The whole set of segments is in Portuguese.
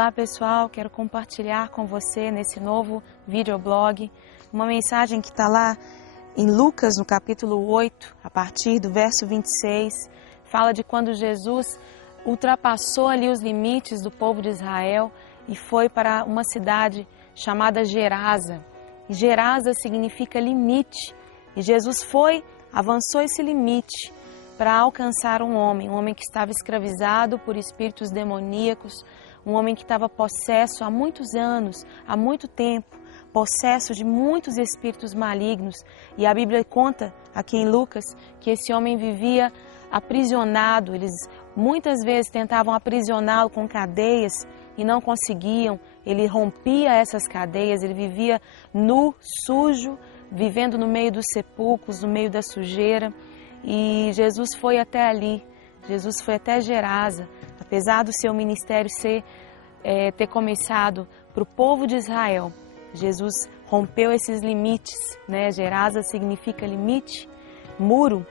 Olá pessoal, quero compartilhar com você nesse novo videoblog uma mensagem que está lá em Lucas no capítulo 8, a partir do verso 26, fala de quando Jesus ultrapassou ali os limites do povo de Israel e foi para uma cidade chamada Gerasa. E Gerasa significa limite, e Jesus avançou esse limite para alcançar um homem que estava escravizado por espíritos demoníacos, um homem que estava possesso há muitos anos, há muito tempo, possesso de muitos espíritos malignos. E a Bíblia conta aqui em Lucas que esse homem vivia aprisionado. Eles muitas vezes tentavam aprisioná-lo com cadeias e não conseguiam. Ele rompia essas cadeias, ele vivia nu, sujo, vivendo no meio dos sepulcros, no meio da sujeira. E Jesus foi até ali, Jesus foi até Gerasa. Apesar do seu ministério ter começado para o povo de Israel, Jesus rompeu esses limites, né? Gerasa significa limite, muro,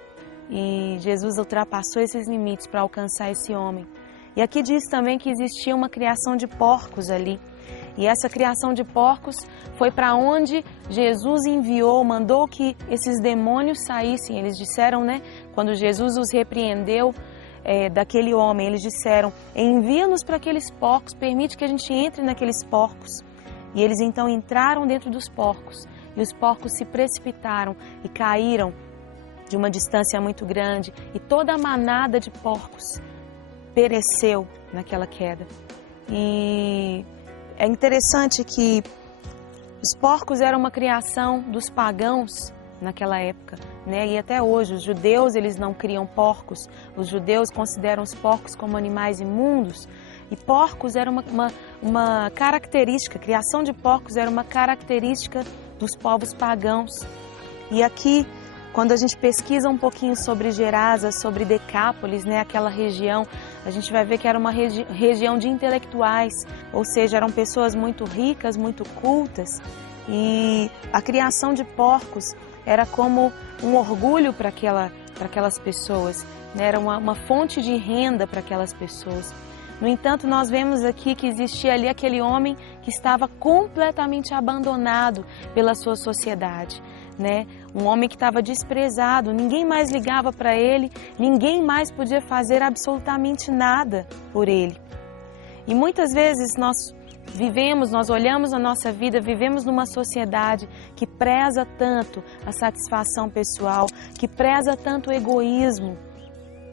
e Jesus ultrapassou esses limites para alcançar esse homem. E aqui diz também que existia uma criação de porcos ali. E essa criação de porcos foi para onde Jesus mandou que esses demônios saíssem. Eles disseram, né? Quando Jesus os repreendeu daquele homem, eles disseram: envia-nos para aqueles porcos, permite que a gente entre naqueles porcos. E eles então entraram dentro dos porcos, e os porcos se precipitaram e caíram de uma distância muito grande, e toda a manada de porcos pereceu naquela queda. E é interessante que os porcos eram uma criação dos pagãos naquela época, né? E até hoje os judeus, eles não criam porcos. Os judeus consideram os porcos como animais imundos, e porcos era uma característica, a criação de porcos era uma característica dos povos pagãos. E aqui, quando a gente pesquisa um pouquinho sobre Gerasa, sobre Decápolis, né, aquela região, a gente vai ver que era uma região de intelectuais, ou seja, eram pessoas muito ricas, muito cultas, e a criação de porcos era como um orgulho para aquelas pessoas, né? Era uma fonte de renda para aquelas pessoas. No entanto, nós vemos aqui que existia ali aquele homem que estava completamente abandonado pela sua sociedade, né? Um homem que estava desprezado, ninguém mais ligava para ele, ninguém mais podia fazer absolutamente nada por ele. E muitas vezes nós olhamos a nossa vida, vivemos numa sociedade que preza tanto a satisfação pessoal, que preza tanto o egoísmo.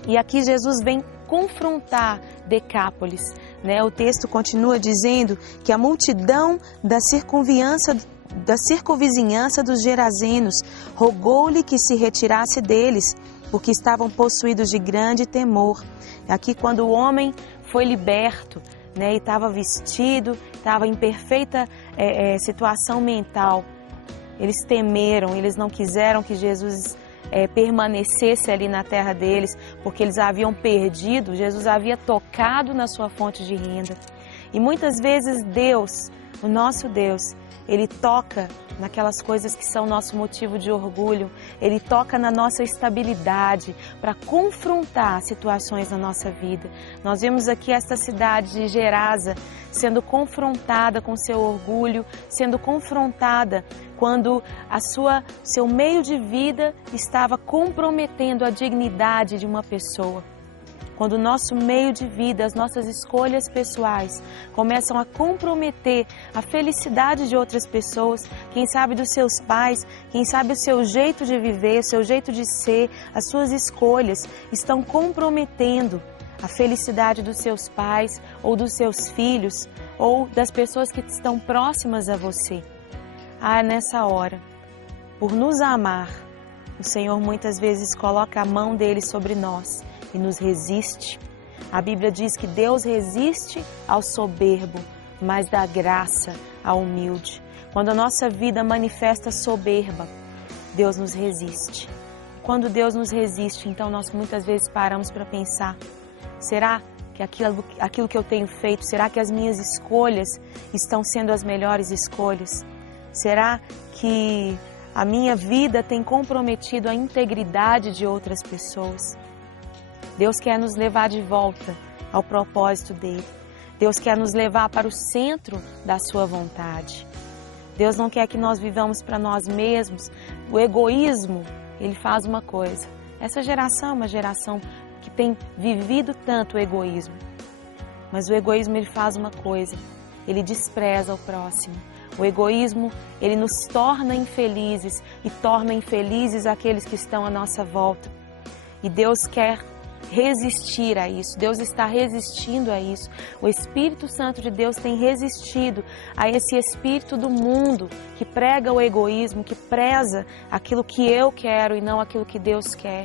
E aqui Jesus vem confrontar Decápolis, né? O texto continua dizendo que a multidão da circunvizinhança dos gerazenos rogou-lhe que se retirasse deles, porque estavam possuídos de grande temor. Aqui, quando o homem foi liberto, né, e estava vestido, estava em perfeita situação mental, eles temeram, eles não quiseram que Jesus permanecesse ali na terra deles, porque eles haviam perdido, Jesus havia tocado na sua fonte de renda. E muitas vezes Deus, o nosso Deus, Ele toca naquelas coisas que são nosso motivo de orgulho, Ele toca na nossa estabilidade para confrontar situações na nossa vida. Nós vemos aqui esta cidade de Gerasa sendo confrontada com seu orgulho, sendo confrontada quando seu meio de vida estava comprometendo a dignidade de uma pessoa. Quando o nosso meio de vida, as nossas escolhas pessoais começam a comprometer a felicidade de outras pessoas, quem sabe dos seus pais, quem sabe o seu jeito de viver, o seu jeito de ser, as suas escolhas estão comprometendo a felicidade dos seus pais ou dos seus filhos ou das pessoas que estão próximas a você. Nessa hora, por nos amar, o Senhor muitas vezes coloca a mão dele sobre nós e nos resiste. A Bíblia diz que Deus resiste ao soberbo, mas dá graça ao humilde. Quando a nossa vida manifesta soberba, Deus nos resiste. Quando Deus nos resiste, então nós muitas vezes paramos para pensar: será que aquilo que eu tenho feito, será que as minhas escolhas estão sendo as melhores escolhas? Será que a minha vida tem comprometido a integridade de outras pessoas? Deus quer nos levar de volta ao propósito dele. Deus quer nos levar para o centro da sua vontade. Deus não quer que nós vivamos para nós mesmos. O egoísmo, ele faz uma coisa. Essa geração é uma geração que tem vivido tanto o egoísmo. Mas o egoísmo, ele faz uma coisa. Ele despreza o próximo. O egoísmo, ele nos torna infelizes e torna infelizes aqueles que estão à nossa volta. E Deus quer resistir a isso. Deus está resistindo a isso. O Espírito Santo de Deus tem resistido a esse espírito do mundo que prega o egoísmo, que preza aquilo que eu quero e não aquilo que Deus quer.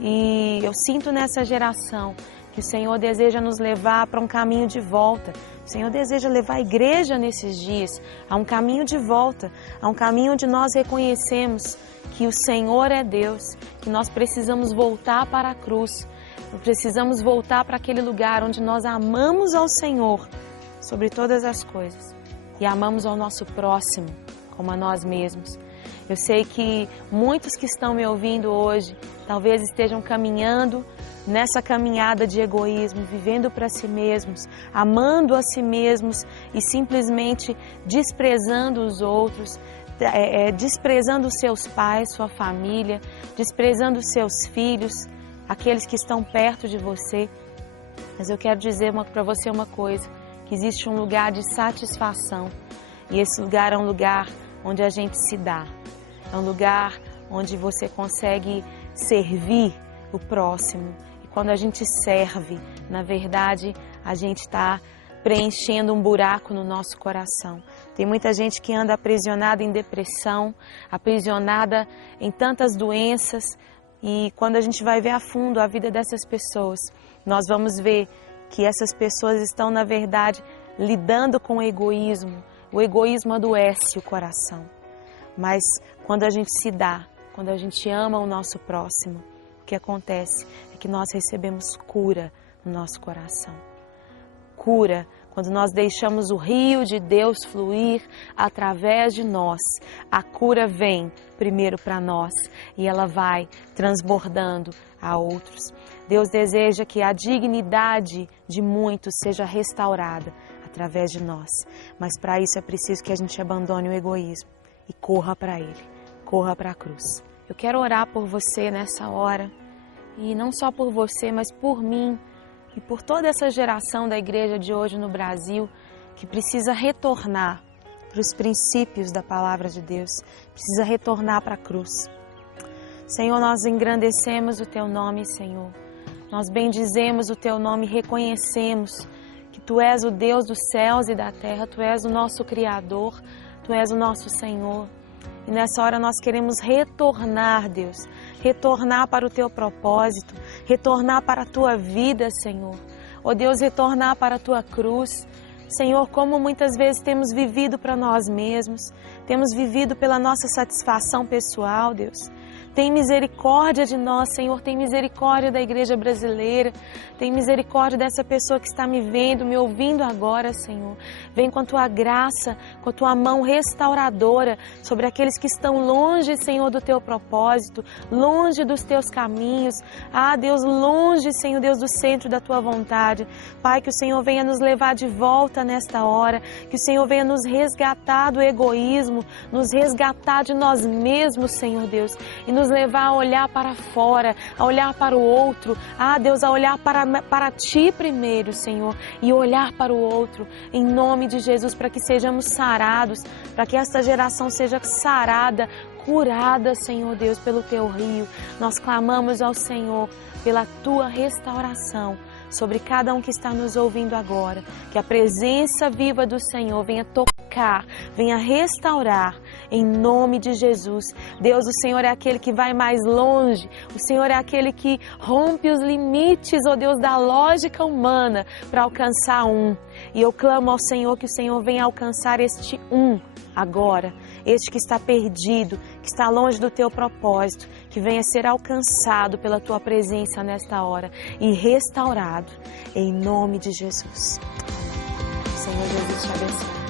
E eu sinto nessa geração que o Senhor deseja nos levar para um caminho de volta. O Senhor deseja levar a igreja nesses dias a um caminho de volta, a um caminho onde nós reconhecemos que o Senhor é Deus, que nós precisamos voltar para a cruz, precisamos voltar para aquele lugar onde nós amamos ao Senhor sobre todas as coisas e amamos ao nosso próximo como a nós mesmos. Eu sei que muitos que estão me ouvindo hoje talvez estejam caminhando nessa caminhada de egoísmo, vivendo para si mesmos, amando a si mesmos e simplesmente desprezando os outros, desprezando os seus pais, sua família, desprezando os seus filhos, aqueles que estão perto de você. Mas eu quero dizer para você uma coisa, que existe um lugar de satisfação e esse lugar é um lugar onde a gente se dá, é um lugar onde você consegue servir o próximo. Quando a gente serve, na verdade, a gente está preenchendo um buraco no nosso coração. Tem muita gente que anda aprisionada em depressão, aprisionada em tantas doenças. E quando a gente vai ver a fundo a vida dessas pessoas, nós vamos ver que essas pessoas estão, na verdade, lidando com o egoísmo. O egoísmo adoece o coração. Mas quando a gente se dá, quando a gente ama o nosso próximo, o que acontece é que nós recebemos cura no nosso coração. Cura quando nós deixamos o rio de Deus fluir através de nós. A cura vem primeiro para nós e ela vai transbordando a outros. Deus deseja que a dignidade de muitos seja restaurada através de nós. Mas para isso é preciso que a gente abandone o egoísmo e corra para Ele, corra para a cruz. Eu quero orar por você nessa hora, e não só por você, mas por mim e por toda essa geração da igreja de hoje no Brasil, que precisa retornar para os princípios da palavra de Deus, precisa retornar para a cruz. Senhor, nós engrandecemos o Teu nome, Senhor. Nós bendizemos o Teu nome, reconhecemos que Tu és o Deus dos céus e da terra, Tu és o nosso Criador, Tu és o nosso Senhor. E nessa hora nós queremos retornar, Deus, retornar para o Teu propósito, retornar para a Tua vida, Senhor. Ó Deus, retornar para a Tua cruz. Senhor, como muitas vezes temos vivido para nós mesmos, temos vivido pela nossa satisfação pessoal, Deus. Tem misericórdia de nós, Senhor, tem misericórdia da igreja brasileira, tem misericórdia dessa pessoa que está me vendo, me ouvindo agora, Senhor. Vem com a Tua graça, com a Tua mão restauradora sobre aqueles que estão longe, Senhor, do Teu propósito, longe dos Teus caminhos. Ah, Deus, longe, Senhor, Deus, do centro da Tua vontade. Pai, que o Senhor venha nos levar de volta nesta hora, que o Senhor venha nos resgatar do egoísmo, nos resgatar de nós mesmos, Senhor Deus, e nos levar a olhar para fora, a olhar para o outro, Deus, a olhar para Ti primeiro, Senhor, e olhar para o outro, em nome de Jesus, para que sejamos sarados, para que esta geração seja sarada, curada, Senhor Deus, pelo Teu rio. Nós clamamos ao Senhor pela Tua restauração sobre cada um que está nos ouvindo agora, que a presença viva do Senhor venha tocar, venha restaurar, em nome de Jesus. Deus, o Senhor é aquele que vai mais longe, o Senhor é aquele que rompe os limites, ó Deus, da lógica humana para alcançar um. E eu clamo ao Senhor que o Senhor venha alcançar este um agora, este que está perdido, que está longe do Teu propósito, que venha ser alcançado pela Tua presença nesta hora e restaurado, em nome de Jesus. Senhor Jesus, te abençoe.